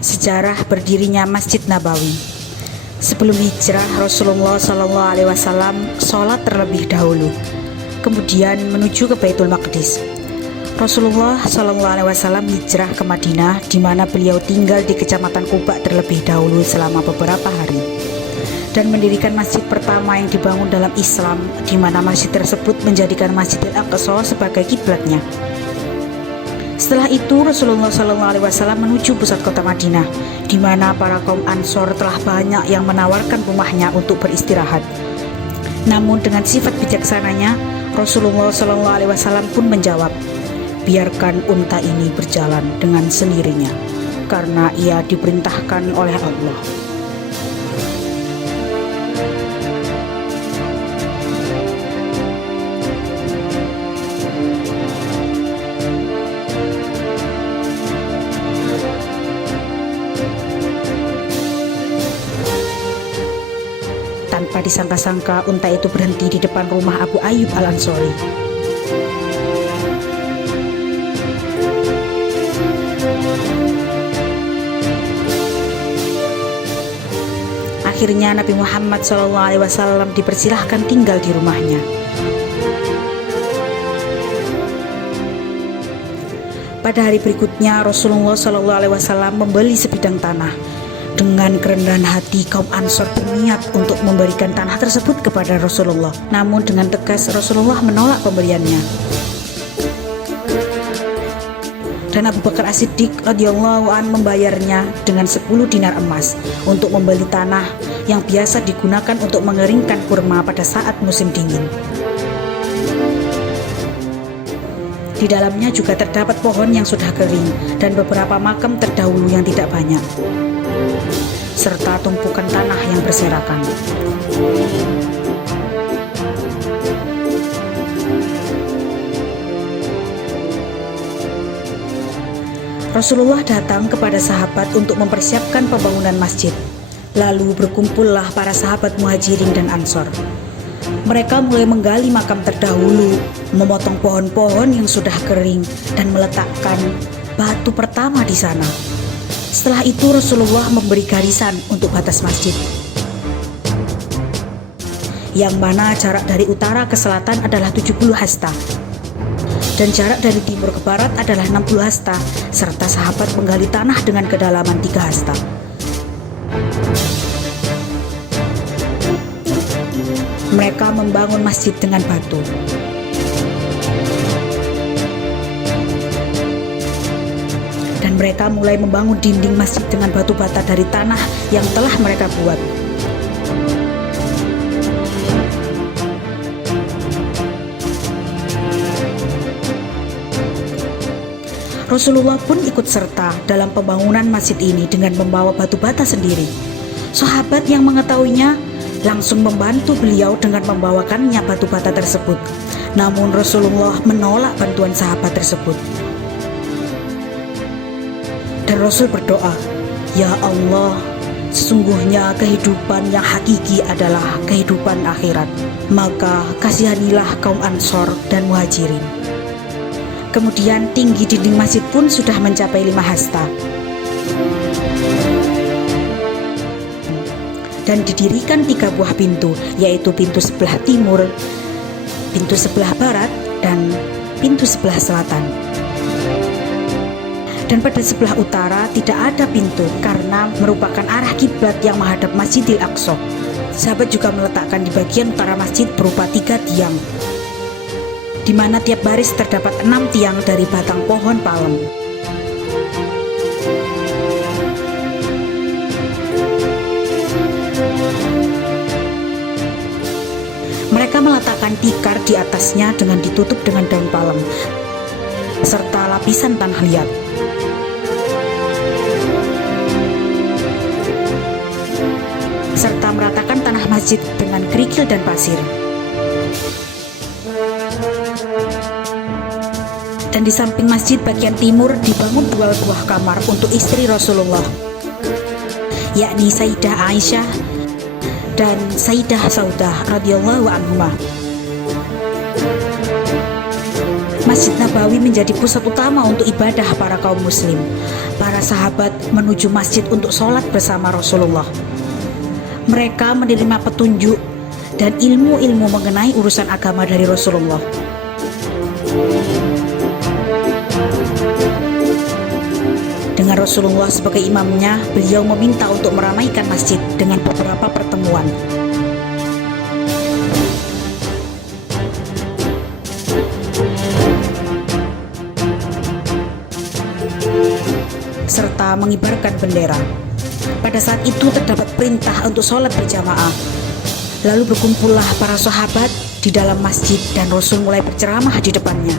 Sejarah berdirinya Masjid Nabawi. Sebelum hijrah, Rasulullah SAW sholat terlebih dahulu, kemudian menuju ke Baitul Maqdis. Rasulullah SAW hijrah ke Madinah, di mana beliau tinggal di Kecamatan Quba terlebih dahulu selama beberapa hari, dan mendirikan masjid pertama yang dibangun dalam Islam, di mana masjid tersebut menjadikan Masjidil Aqsa sebagai kiblatnya. Setelah itu Rasulullah SAW menuju pusat kota Madinah, di mana para kaum Ansor telah banyak yang menawarkan rumahnya untuk beristirahat. Namun dengan sifat bijaksananya, Rasulullah SAW pun menjawab, biarkan unta ini berjalan dengan sendirinya, karena ia diperintahkan oleh Allah. Tanpa disangka-sangka, unta itu berhenti di depan rumah Abu Ayyub Al-Ansori. Akhirnya Nabi Muhammad SAW dipersilahkan tinggal di rumahnya. Pada hari berikutnya, Rasulullah SAW membeli sebidang tanah. Dengan kerendahan hati, kaum Ansor berniat untuk memberikan tanah tersebut kepada Rasulullah. Namun dengan tegas Rasulullah menolak pemberiannya. Dan Abu Bakar As-Siddiq radhiyallahu an membayarnya dengan 10 dinar emas untuk membeli tanah yang biasa digunakan untuk mengeringkan kurma pada saat musim dingin. Di dalamnya juga terdapat pohon yang sudah kering dan beberapa makam terdahulu yang tidak banyak, serta tumpukan tanah yang berserakan. Rasulullah datang kepada sahabat untuk mempersiapkan pembangunan masjid. Lalu berkumpullah para sahabat Muhajirin dan Ansor. Mereka mulai menggali makam terdahulu, memotong pohon-pohon yang sudah kering, dan meletakkan batu pertama di sana. Setelah itu Rasulullah memberi garisan untuk batas masjid, yang mana jarak dari utara ke selatan adalah 70 hasta, dan jarak dari timur ke barat adalah 60 hasta, serta sahabat menggali tanah dengan kedalaman 3 hasta. Mereka membangun masjid dengan batu. Dan mereka mulai membangun dinding masjid dengan batu bata dari tanah yang telah mereka buat. Rasulullah pun ikut serta dalam pembangunan masjid ini dengan membawa batu bata sendiri. Sahabat yang mengetahuinya langsung membantu beliau dengan membawakannya batu bata tersebut. Namun Rasulullah menolak bantuan sahabat tersebut. Dan Rasul berdoa, "Ya Allah, sesungguhnya kehidupan yang hakiki adalah kehidupan akhirat. Maka kasihanilah kaum Ansor dan Muhajirin." Kemudian tinggi dinding masjid pun sudah mencapai 5 hasta. Dan didirikan 3 buah pintu, yaitu pintu sebelah timur, pintu sebelah barat, dan pintu sebelah selatan. Dan pada sebelah utara tidak ada pintu karena merupakan arah kiblat yang menghadap Masjidil Aqsa. Sahabat juga meletakkan di bagian utara masjid berupa 3 tiang, di mana tiap baris terdapat 6 tiang dari batang pohon palem. Mereka meletakkan tikar di atasnya dengan ditutup dengan daun palem, serta lapisan tanah liat. Serta meratakan tanah masjid dengan kerikil dan pasir. Dan di samping masjid bagian timur dibangun 2 buah kamar untuk istri Rasulullah, yakni Sayyidah Aisyah dan Sayyidah Saudah radhiyallahu anhumah. Masjid Nabawi menjadi pusat utama untuk ibadah para kaum muslim. Para sahabat menuju masjid untuk sholat bersama Rasulullah. Mereka menerima petunjuk dan ilmu-ilmu mengenai urusan agama dari Rasulullah. Dengan Rasulullah sebagai imamnya, beliau meminta untuk meramaikan masjid dengan beberapa pertemuan. Serta mengibarkan bendera. Pada saat itu terdapat perintah untuk sholat berjamaah. Lalu berkumpullah para sahabat di dalam masjid dan Rasul mulai berceramah di depannya.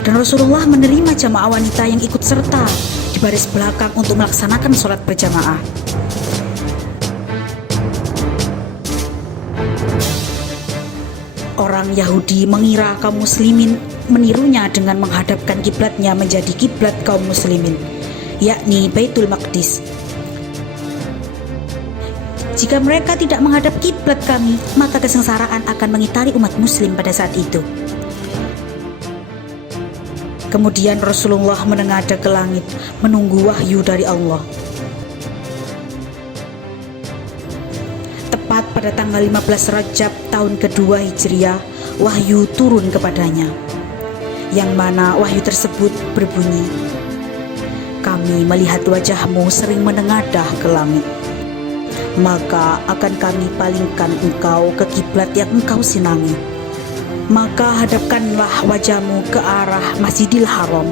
Dan Rasulullah menerima jamaah wanita yang ikut serta di baris belakang untuk melaksanakan sholat berjamaah. Orang Yahudi mengira kaum muslimin menirunya dengan menghadapkan kiblatnya menjadi kiblat kaum muslimin, yakni Baitul Maqdis. Jika mereka tidak menghadap kiblat kami, maka kesengsaraan akan mengitari umat muslim pada saat itu. Kemudian Rasulullah menengadah ke langit menunggu wahyu dari Allah. Tepat pada tanggal 15 Rajab tahun kedua Hijriah, wahyu turun kepadanya. Yang mana wahyu tersebut berbunyi, "Kami melihat wajahmu sering menengadah ke langit. Maka akan kami palingkan engkau ke kiblat yang engkau sinangi. Maka hadapkanlah wajahmu ke arah Masjidil Haram,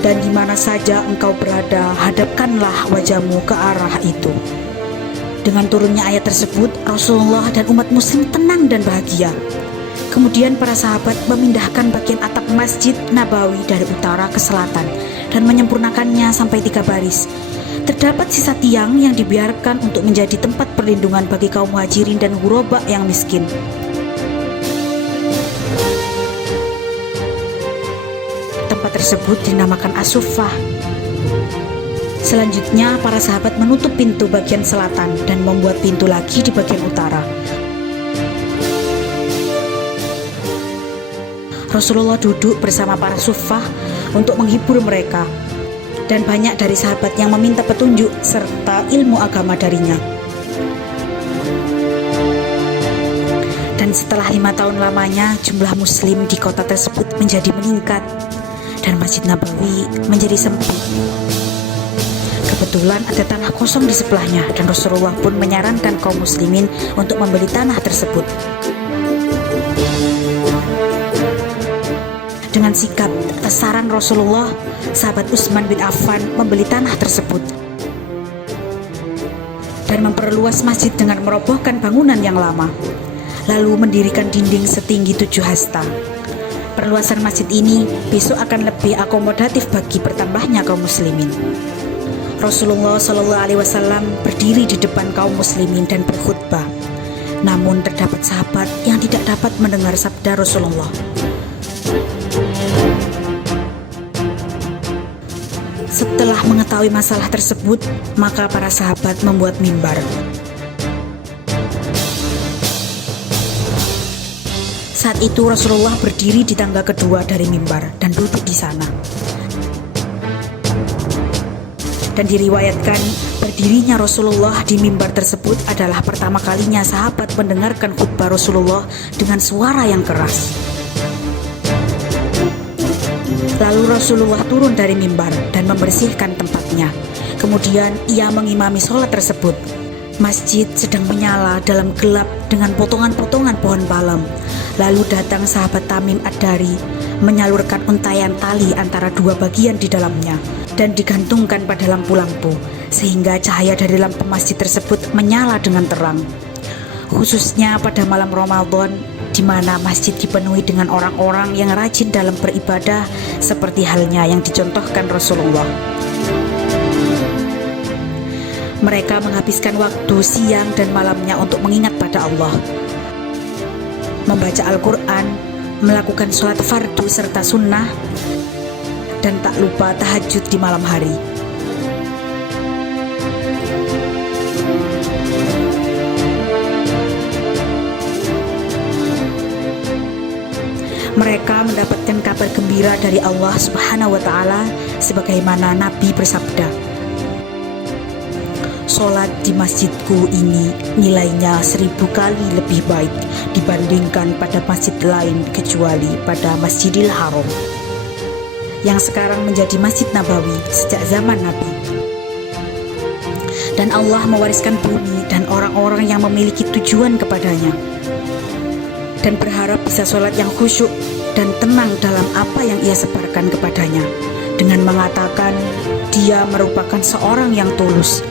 dan di mana saja engkau berada, hadapkanlah wajahmu ke arah itu." Dengan turunnya ayat tersebut, Rasulullah dan umat muslim tenang dan bahagia. Kemudian para sahabat memindahkan bagian atap Masjid Nabawi dari utara ke selatan dan menyempurnakannya sampai 3 baris. Terdapat sisa tiang yang dibiarkan untuk menjadi tempat perlindungan bagi kaum muhajirin dan ghuraba yang miskin. Tempat tersebut dinamakan As-Suffah. Selanjutnya para sahabat menutup pintu bagian selatan dan membuat pintu lagi di bagian utara. Rasulullah duduk bersama para suffah untuk menghibur mereka, dan banyak dari sahabat yang meminta petunjuk serta ilmu agama darinya. Dan setelah 5 tahun lamanya, jumlah muslim di kota tersebut menjadi meningkat dan Masjid Nabawi menjadi sempit. Kebetulan ada tanah kosong di sebelahnya, dan Rasulullah pun menyarankan kaum muslimin untuk membeli tanah tersebut. Dengan sikap saran Rasulullah, sahabat Utsman bin Affan membeli tanah tersebut dan memperluas masjid dengan merobohkan bangunan yang lama, lalu mendirikan dinding setinggi 7 hasta. Perluasan masjid ini besok akan lebih akomodatif bagi bertambahnya kaum muslimin. Rasulullah SAW berdiri di depan kaum muslimin dan berkhutbah. Namun terdapat sahabat yang tidak dapat mendengar sabda Rasulullah. Setelah mengetahui masalah tersebut, maka para sahabat membuat mimbar. Saat itu Rasulullah berdiri di tangga kedua dari mimbar dan duduk di sana. Dan diriwayatkan berdirinya Rasulullah di mimbar tersebut adalah pertama kalinya sahabat mendengarkan khutbah Rasulullah dengan suara yang keras. Lalu Rasulullah turun dari mimbar dan membersihkan tempatnya. Kemudian ia mengimami sholat tersebut. Masjid sedang menyala dalam gelap dengan potongan-potongan pohon palem. Lalu datang sahabat Tamim Ad-Dari menyalurkan untaian tali antara 2 bagian di dalamnya dan digantungkan pada lampu-lampu, sehingga cahaya dari lampu masjid tersebut menyala dengan terang. Khususnya pada malam Ramadan, di mana masjid dipenuhi dengan orang-orang yang rajin dalam beribadah, seperti halnya yang dicontohkan Rasulullah. Mereka menghabiskan waktu siang dan malamnya untuk mengingat pada Allah, membaca Al-Quran, melakukan sholat fardu serta sunnah, dan tak lupa tahajud di malam hari. Mereka mendapatkan kabar gembira dari Allah Subhanahu wa Ta'ala, sebagaimana Nabi bersabda, "Sholat di masjidku ini nilainya 1000 kali lebih baik dibandingkan pada masjid lain kecuali pada Masjidil Haram," yang sekarang menjadi Masjid Nabawi sejak zaman Nabi. Dan Allah mewariskan bumi dan orang-orang yang memiliki tujuan kepadanya, dan berharap bisa sholat yang khusyuk dan tenang dalam apa yang ia sebarkan kepadanya, dengan mengatakan dia merupakan seorang yang tulus,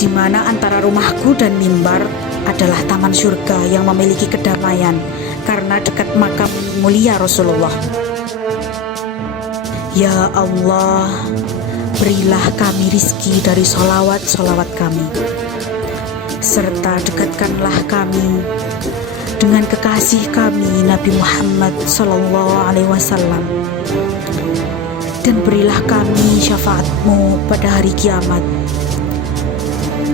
di mana antara rumahku dan mimbar adalah taman surga yang memiliki kedamaian karena dekat makam mulia Rasulullah. Ya Allah, berilah kami rizki dari sholawat-sholawat kami, serta dekatkanlah kami dengan kekasih kami Nabi Muhammad SAW, dan berilah kami syafaat-Mu pada hari kiamat,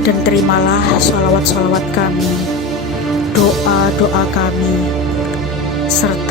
dan terimalah sholawat-sholawat kami, doa-doa kami, serta